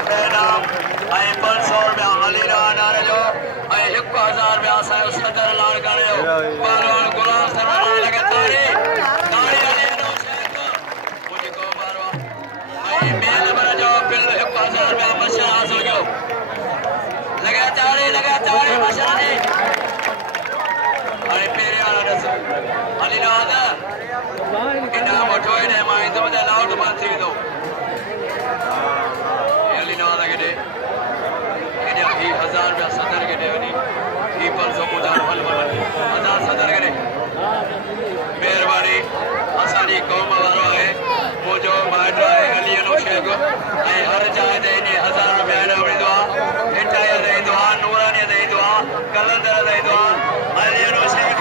रुपए इनाम ऐं 500 रुपया हली रहा नारे जो ऐं 1000 रुपया असांजो सदर ऐलान करे जो पहलवान गुलाम सरवर लगे तारी हली वञो शेख मुंहिंजी को पहलवान ऐं ॿिए नंबर जो बिल 1000 रुपया मशर हासिल कयो लगे तारी मशर जी हाणे पहिरें वारा ॾस हली रहा न इनाम वठो हेॾे मां ईंदुमि त लाउड बंदि थी वेंदो हली न वारा केॾे हेॾे 1000 रुपया सदर खे ॾे वञी 500 मुंहिंजा हल 1000 सदर खे ॾे महिरबानी असांजी क़ौम वारो आहे मुंहिंजो माइटु आहे अली अनो शेख ऐं हर जाइ ते इन 1000 रुपया इनाम ॾींदो आहे इटाईअ ते ईंदो आहे नूरानीअ ते ईंदो आहे कलंदर ते ईंदो आहे अली अनो शेख